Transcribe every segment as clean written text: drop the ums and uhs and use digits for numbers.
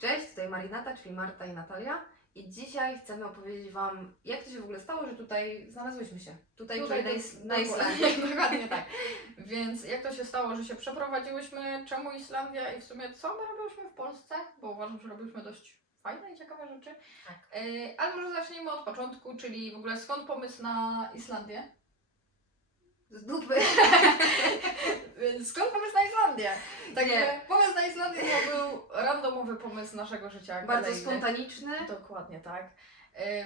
Cześć, tutaj Marinata, czyli Marta i Natalia. I dzisiaj chcemy opowiedzieć Wam, jak to się w ogóle stało, że tutaj znalazłyśmy się. Tutaj na Islandii. Dokładnie tak. Więc jak to się stało, że się przeprowadziłyśmy, czemu Islandia i w sumie co my robiłyśmy w Polsce? Bo uważam, że robiłyśmy dość fajne i ciekawe rzeczy. Tak. Ale może zacznijmy od początku, czyli w ogóle skąd pomysł na Islandię? Z dupy. Więc skąd pomysł na Islandię? Tak, Nie. pomysł na Islandię to był randomowy pomysł naszego życia. Bardzo kolejny. spontaniczny. Dokładnie tak.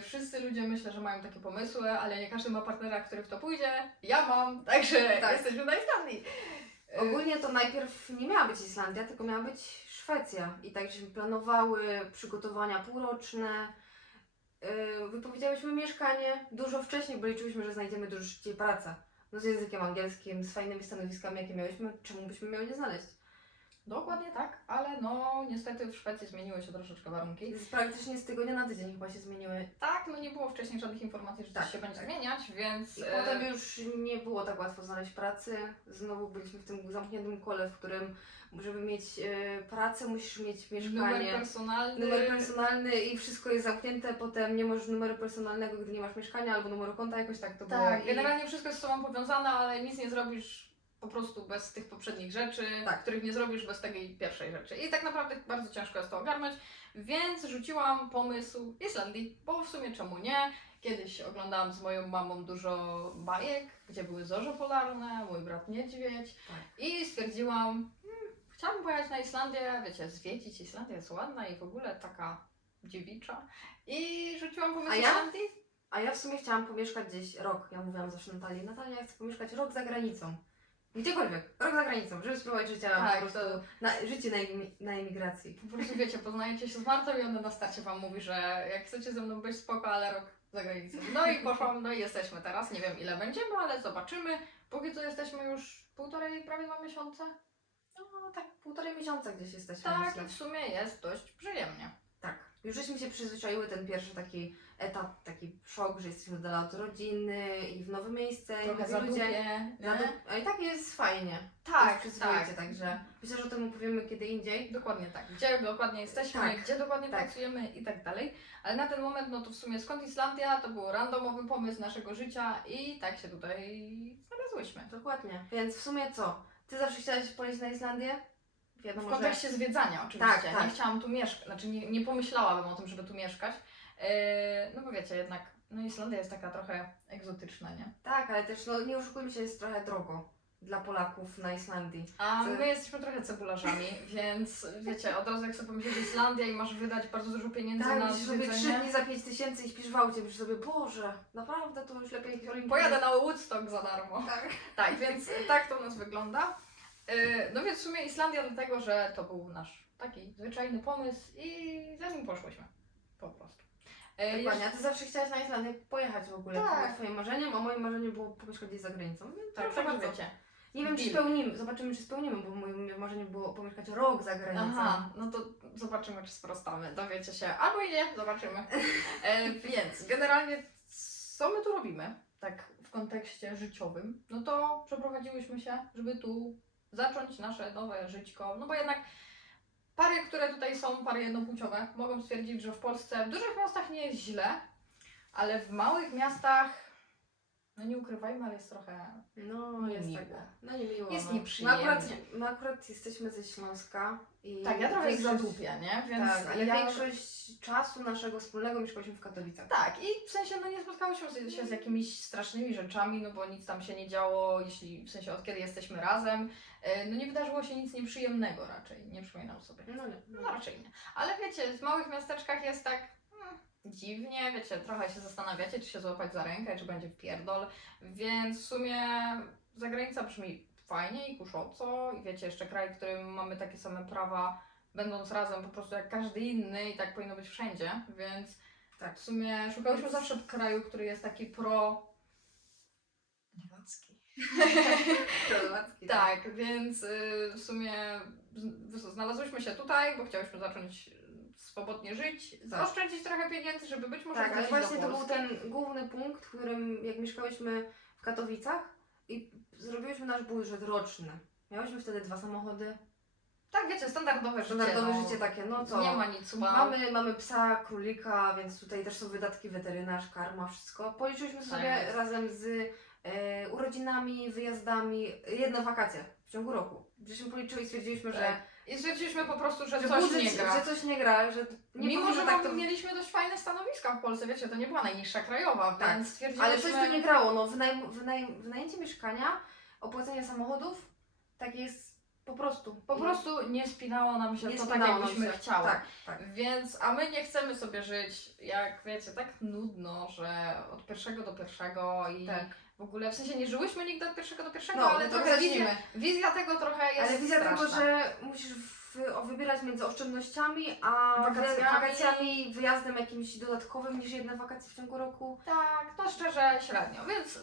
Wszyscy ludzie myślę, że mają takie pomysły, ale nie każdy ma partnera, który w to pójdzie. Ja mam, także Tak. jesteśmy na Islandii. Ogólnie to najpierw nie miała być Islandia, tylko miała być Szwecja. I tak żeśmy planowały przygotowania półroczne. Wypowiedziałyśmy mieszkanie dużo wcześniej, bo liczyłyśmy, że znajdziemy dużo szybciej pracę. No z językiem angielskim, z fajnymi stanowiskami, jakie miałyśmy, czemu byśmy miały nie znaleźć? Dokładnie tak, ale no niestety w Szwecji zmieniły się troszeczkę warunki. Praktycznie z tygodnia na tydzień chyba się zmieniły. Tak, no nie było wcześniej żadnych informacji, że coś Tak, się będzie tak. zmieniać, więc... I potem już nie było tak łatwo znaleźć pracy. Znowu byliśmy w tym zamkniętym kole, w którym żeby mieć pracę, musisz mieć mieszkanie. Numer personalny i wszystko jest zamknięte, potem nie możesz numeru personalnego, gdy nie masz mieszkania, albo numeru konta, jakoś tak to było. Tak, generalnie wszystko jest z sobą powiązane, ale nic nie zrobisz po prostu bez tych poprzednich rzeczy, Tak. których nie zrobisz bez tej pierwszej rzeczy. I tak naprawdę bardzo ciężko jest to ogarnąć, więc rzuciłam pomysł Islandii, bo w sumie czemu nie? Kiedyś oglądałam z moją mamą dużo bajek, gdzie były zorze polarne, mój brat niedźwiedź i stwierdziłam, chciałabym pojechać na Islandię, wiecie, zwiedzić. Islandia jest ładna i w ogóle taka dziewicza. I rzuciłam pomysł A ja? Islandii. A ja w sumie chciałam pomieszkać gdzieś rok. Ja mówiłam zawsze Natalii, Natalia, ja chcę pomieszkać rok za granicą. Gdziekolwiek, rok za granicą, żeby spróbować życia Tak, po prostu, życie na emigracji. Po prostu wiecie, poznajecie się z Martą i ona na starcie wam mówi, że jak chcecie ze mną być spoko, ale rok za granicą. No i poszłam, no i jesteśmy teraz. Nie wiem ile będziemy, ale zobaczymy. Póki co jesteśmy już prawie 2 miesiące. No tak, 1,5 miesiąca gdzieś jesteśmy. Tak, myślę. i w sumie jest dość przyjemnie. Tak. Już żeśmy się przyzwyczaiły, ten pierwszy taki etap, taki szok, że jesteśmy z dala od rodziny i w nowe miejsce. Trochę i za ludzie. dupie, A i tak jest fajnie. Tak, Przyzwoicie, tak. także myślę, że o tym opowiemy kiedy indziej. Dokładnie tak. Gdzie dokładnie jesteśmy, Tak, gdzie dokładnie tak. pracujemy i tak dalej. Ale na ten moment, no to w sumie skąd Islandia, to był randomowy pomysł naszego życia i tak się tutaj znalazłyśmy. Dokładnie. Więc w sumie co? Ty zawsze chciałaś polecieć na Islandię? Wiadomo, W kontekście zwiedzania oczywiście. Tak, tak. Nie chciałam tu mieszkać, znaczy nie pomyślałabym o tym, żeby tu mieszkać. No bo wiecie, jednak no Islandia jest taka trochę egzotyczna, nie? Tak, ale też no, nie oszukujmy się, jest trochę drogo dla Polaków na Islandii. A my jesteśmy trochę cebularzami, więc wiecie, od razu jak sobie pomyślisz Islandia i masz wydać bardzo dużo pieniędzy Tak, na musisz sobie 3 zwiedzenie. dni za 5000 i śpisz w aucie, myślisz sobie, Boże, naprawdę to już lepiej Olimpii. Pojadę na Woodstock za darmo. Tak. Tak, więc tak to u nas wygląda. No więc w sumie Islandia dlatego, że to był nasz taki zwyczajny pomysł i za nim poszłyśmy. Po prostu. Dokładnie, a ty zawsze chciałaś na Islandię pojechać w ogóle. Tak. To było twoim marzeniem, a moim marzeniem było pomieszkać gdzieś za granicą. Więc Tak, proszę tak bardzo. wiecie. Nie wiem, czy Deal. spełnimy, zobaczymy, czy spełnimy, bo moim marzeniem było pomieszkać rok za granicą. Aha, no to zobaczymy, czy sprostamy. Dowiecie się. Albo i nie, zobaczymy. Więc generalnie co my tu robimy? Tak w kontekście życiowym. No to przeprowadziłyśmy się, żeby tu zacząć nasze nowe żyćko. No bo jednak pary, które tutaj są, pary jednopłciowe, mogą stwierdzić, że w Polsce w dużych miastach nie jest źle, ale w małych miastach, no nie ukrywajmy, ale jest trochę No, jest niemiło. tak. No niemiło. Jest no. nieprzyjemnie. My akurat jesteśmy ze Śląska. I Tak, ja trochę większość- zadupię, nie? Więc Tak, ale ja... większość czasu naszego wspólnego mieszkaliśmy w Katowicach. Tak, i w sensie no nie spotkałyśmy się z jakimiś strasznymi rzeczami, no bo nic tam się nie działo, jeśli w sensie od kiedy jesteśmy razem, no nie wydarzyło się nic nieprzyjemnego raczej, nie przypominam sobie. No nie. No raczej nie. Ale wiecie, w małych miasteczkach jest tak dziwnie, wiecie, trochę się zastanawiacie, czy się złapać za rękę, czy będzie wpierdol, więc w sumie zagranica brzmi fajnie i kusząco i wiecie, jeszcze kraj, w którym mamy takie same prawa, będąc razem po prostu jak każdy inny i tak powinno być wszędzie, więc Tak. w sumie szukałyśmy zawsze kraju, który jest taki pro-lewacki. Chorwacki, Tak, więc w sumie znalazłyśmy się tutaj, bo chciałyśmy zacząć swobodnie żyć, Tak. oszczędzić trochę pieniędzy, żeby być może Tak, ale wrócić właśnie do to był Polski. ten główny punkt, w którym jak mieszkałyśmy w Katowicach i zrobiłyśmy nasz budżet roczny. Miałyśmy wtedy 2 samochody. Tak, wiecie, standardowe Standardowe życie. życie takie, no co? Nie ma nic wow. Mamy psa, królika, więc tutaj też są wydatki weterynarz, karma, wszystko. Policzyliśmy Tak sobie jest. razem z urodzinami, wyjazdami, jedne wakacje w ciągu roku. Żeśmy policzyli i stwierdziliśmy, Tak. I stwierdziliśmy po prostu, że że coś budżet, nie gra. że coś nie gra, że nie Mimo, powinno że tak to... mieliśmy dość fajne stanowiska w Polsce, wiecie, to nie była najniższa krajowa, Tak. więc stwierdziliśmy... Ale coś tu nie grało, no wynajęcie mieszkania, opłacenie samochodów, tak jest po prostu. Po prostu nie spinało nam się Nie to tak, spinało nam jakbyśmy się. chciały. Tak, tak. Więc, a my nie chcemy sobie żyć, jak wiecie, tak nudno, że od pierwszego do pierwszego i Tak. w ogóle, w sensie nie żyłyśmy nigdy od pierwszego do pierwszego, No, ale no to trochę zacznijmy. wizja tego trochę jest Ale wizja straszna. tego, że musisz wybierać między oszczędnościami a wakacjami, wyjazdem jakimś dodatkowym niż jedne wakacje w ciągu roku. Tak, no szczerze średnio, więc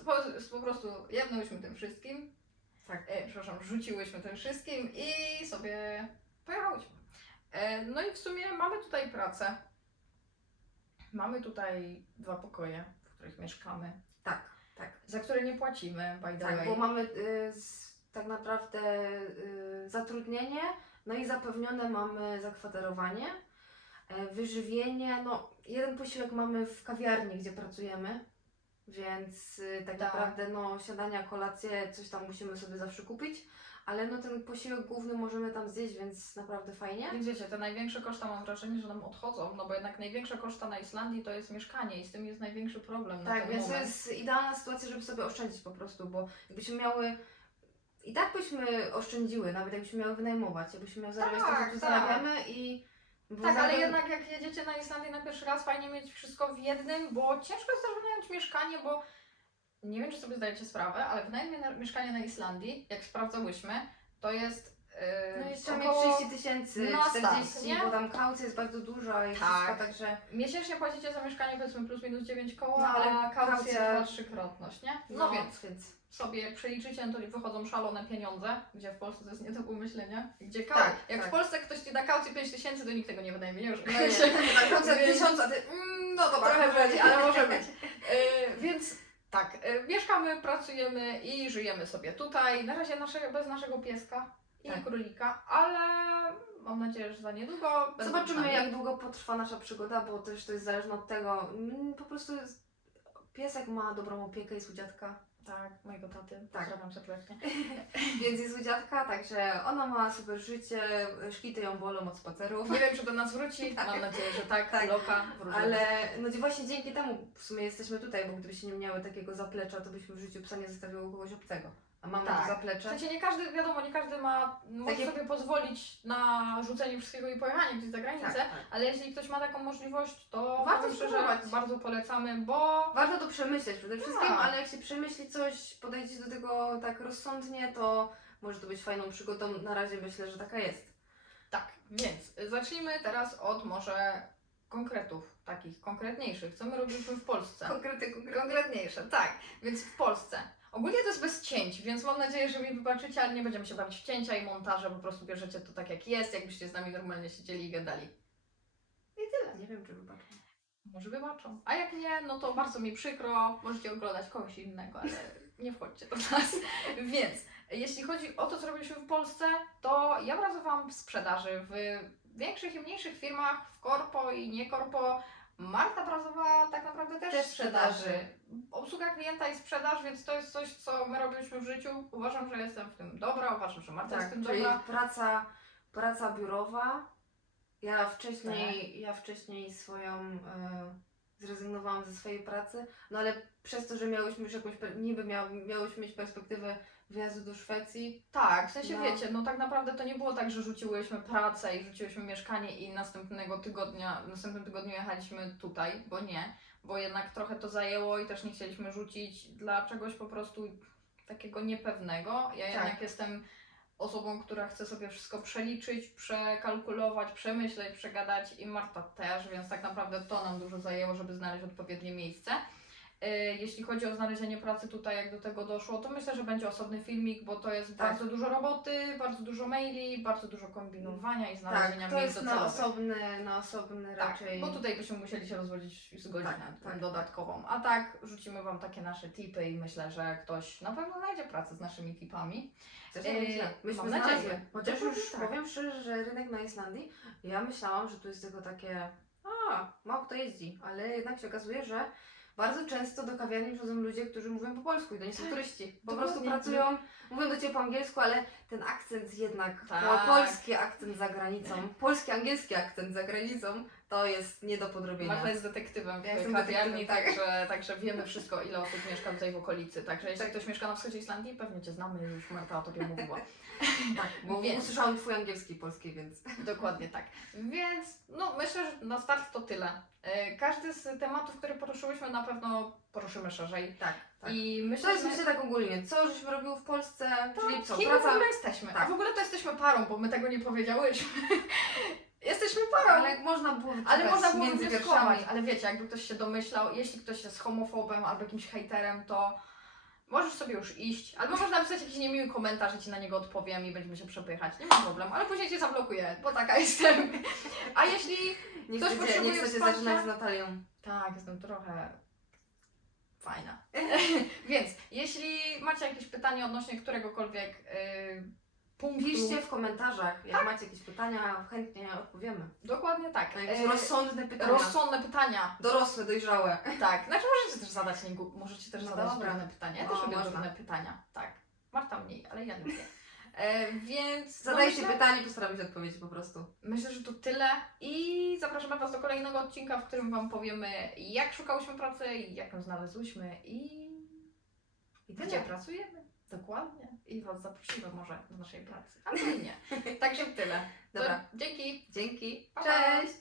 po prostu jednęłyśmy tym wszystkim, Tak. przepraszam, rzuciłyśmy tym wszystkim i sobie pojechałyśmy. No i w sumie mamy tutaj pracę. Mamy tutaj 2 pokoje, w których mieszkamy, Tak, tak. za które nie płacimy, by the Tak, way. bo mamy tak naprawdę zatrudnienie, no i zapewnione mamy zakwaterowanie, wyżywienie, no jeden posiłek mamy w kawiarni, gdzie pracujemy, więc tak Tak. naprawdę no śniadania, kolacje, coś tam musimy sobie zawsze kupić, ale no ten posiłek główny możemy tam zjeść, więc naprawdę fajnie. Więc wiecie, te największe koszta mam wrażenie, że nam odchodzą, no bo jednak największe koszta na Islandii to jest mieszkanie i z tym jest największy problem na Tak, ten więc to moment. jest idealna sytuacja, żeby sobie oszczędzić po prostu, bo jakbyśmy miały, i tak byśmy oszczędziły, nawet jakbyśmy miały wynajmować, jakbyśmy miały zarabiać to, Tak, co tu tak. zarabiamy i... bo Tak, ale zarabiam- jednak jak jedziecie na Islandię na pierwszy raz, fajnie mieć wszystko w jednym, bo ciężko jest też wynająć mieszkanie, bo nie wiem, czy sobie zdajecie sprawę, ale wynajem mieszkania na Islandii, jak sprawdzałyśmy, to jest No i trzeba mieć około 30 tysięcy, na start, 40, nie? bo tam kaucja jest bardzo duża i Tak. wszystko, także... miesięcznie płacicie za mieszkanie powiedzmy plus minus 9 koła, No, ale a kaucję kaucja- 2-3-krotność, nie? No, więc sobie przeliczycie, no to wychodzą szalone pieniądze, gdzie w Polsce to jest nie do pomyślenia. Gdzie Tak, jak tak. w Polsce ktoś ci da kaucję 5 tysięcy, to nikt tego nie wynajmie, nie? No nie, tak kaucja Więc- 1000, a ty... no dobra, Trochę będzie, ale może być. Więc tak, mieszkamy, pracujemy i żyjemy sobie tutaj. Na razie bez naszego pieska i Tak. królika, ale mam nadzieję, że za niedługo będą z Zobaczymy, nami. jak długo potrwa nasza przygoda, bo też to jest zależne od tego. Po prostu piesek ma dobrą opiekę, jest u dziadka, Tak, mojego taty. Tak. Pozdrawiam serdecznie. więc jest u dziadka, także ona ma super życie, szkity ją bolą od spacerów. Nie wiem, czy do nas wróci. Mam nadzieję, że tak. Tak. Loka wróży. Ale no właśnie dzięki temu w sumie jesteśmy tutaj, bo gdybyśmy nie miały takiego zaplecza, to byśmy w życiu psa nie zostawiły kogoś obcego. A mamy Tak. to W zaplecze. sensie nie każdy, wiadomo, nie każdy może Takie- sobie pozwolić na rzucenie wszystkiego i pojechanie gdzieś za granicę, Tak, tak. ale jeśli ktoś ma taką możliwość, to Warto powiem szczerze, spróbować. bardzo polecamy, bo Warto to przemyśleć przede wszystkim, Tak. ale jak się przemyśli coś, podejdzie do tego tak rozsądnie, to może to być fajną przygodą. Na razie myślę, że taka jest. tak, więc zacznijmy teraz od może konkretów, takich konkretniejszych, co my robiliśmy w Polsce. Konkretniejsze, tak, więc w Polsce. Ogólnie to jest bez cięć, więc mam nadzieję, że mi wybaczycie, ale nie będziemy się bawić w cięcia i montaże, po prostu bierzecie to tak jak jest, jakbyście z nami normalnie siedzieli i gadali. I tyle. Nie wiem, czy wybaczę. Może wybaczą. A jak nie, no to bardzo mi przykro, możecie oglądać kogoś innego, ale nie wchodźcie do nas. Więc jeśli chodzi o to, co robiliśmy w Polsce, to ja pracowałam w sprzedaży w większych i mniejszych firmach, w korpo i nie korpo. Marta pracowała tak naprawdę też w sprzedaży. Obsługa klienta i sprzedaż, więc to jest coś, co my robiliśmy w życiu. Uważam, że jestem w tym dobra, uważam, że Marta jest w tym czyli dobra. praca biurowa. Ja wcześniej swoją zrezygnowałam ze swojej pracy, no ale przez to, że miałyśmy już jakąś, miałyśmy mieć perspektywę wyjazdu do Szwecji. Tak, w sensie No. wiecie, no tak naprawdę to nie było tak, że rzuciłyśmy pracę i rzuciłyśmy mieszkanie i w następnym tygodniu jechaliśmy tutaj, bo nie, bo jednak trochę to zajęło i też nie chcieliśmy rzucić dla czegoś po prostu takiego niepewnego. Ja jednak jestem osobą, która chce sobie wszystko przeliczyć, przekalkulować, przemyśleć, przegadać i Marta też, więc tak naprawdę to nam dużo zajęło, żeby znaleźć odpowiednie miejsce. Jeśli chodzi o znalezienie pracy tutaj, jak do tego doszło, to myślę, że będzie osobny filmik, bo to jest Tak. bardzo dużo roboty, bardzo dużo maili, bardzo dużo kombinowania i znalezienia Tak, to miejsc jest na docelowych. osobny Tak, raczej. bo tutaj byśmy musieli się rozwodzić z godzinę Tak. dodatkową. A tak, rzucimy Wam takie nasze tipy i myślę, że ktoś na pewno znajdzie pracę z naszymi tipami. Też nie myślę. Myśmy mam nadzieję. znalazły. Chociaż Dokładnie już tak. powiem szczerze, że rynek na Islandii, ja myślałam, że tu jest tylko takie, mało kto jeździ, ale jednak się okazuje, że bardzo często do kawiarni przychodzą ludzie, którzy mówią po polsku i to nie są Tak, turyści. Po dokładnie. prostu pracują, mówią do Ciebie po angielsku, ale ten akcent jednak, Tak. polski akcent za granicą, polski-angielski akcent za granicą, to jest nie do podrobienia. Marta jest detektywem w Ja jestem kawiarni, detektywem, także wiemy wszystko, ile osób mieszka tutaj w okolicy. Także jeśli Tak. ktoś mieszka na wschodzie Islandii, pewnie Cię znamy, już Marta o Tobie mówiła. Tak, bo Więc. usłyszałam Twój angielski i polski, więc... Dokładnie tak. Więc no myślę, że na start to tyle. Każdy z tematów, które poruszyłyśmy, na pewno poruszymy szerzej. Tak, tak. I To myślę, jest że myślę tak ogólnie, co żeśmy robiły w Polsce, czyli co, kim w praca, ogóle jesteśmy. A Tak. w ogóle to jesteśmy parą, bo my tego nie powiedziałyśmy. Jesteśmy parą. ale można było Ale wyczytać można było między wnioskować, wierszami. ale wiecie, jakby ktoś się domyślał, jeśli ktoś jest homofobem albo jakimś hejterem, to możesz sobie już iść, albo można napisać jakiś niemiły komentarz, że Ci na niego odpowiem i będziemy się przepychać, nie ma problemu, ale później Cię zablokuję, bo taka jestem. A jeśli... Nie Ktoś chcecie, potrzebuje nie chcecie wsparcia? zaczynać z Natalią. Tak, jestem trochę fajna. Więc jeśli macie jakieś pytanie odnośnie któregokolwiek punktu... Piszcie w komentarzach, jak macie jakieś pytania, chętnie odpowiemy. Dokładnie tak. Na jakieś rozsądne pytania. Rozsądne pytania. Dorosłe, dojrzałe. Tak, znaczy możecie też zadać, możecie też No zadać dobra. trudne pytania. Ja No, też lubię można. trudne pytania. Tak. Marta mniej, ale ja lubię. Więc Zadajcie myślę, pytanie, postaramy się odpowiedzieć po prostu. myślę, że to tyle i zapraszamy Was do kolejnego odcinka, w którym Wam powiemy, jak szukałyśmy pracy, jak ją znalazłyśmy i I gdzie tyle. pracujemy. Dokładnie. I Was zaprosimy może do naszej pracy. Albo i nie. Także tyle. To Dobra. dzięki. Dzięki. Pa, pa. Cześć.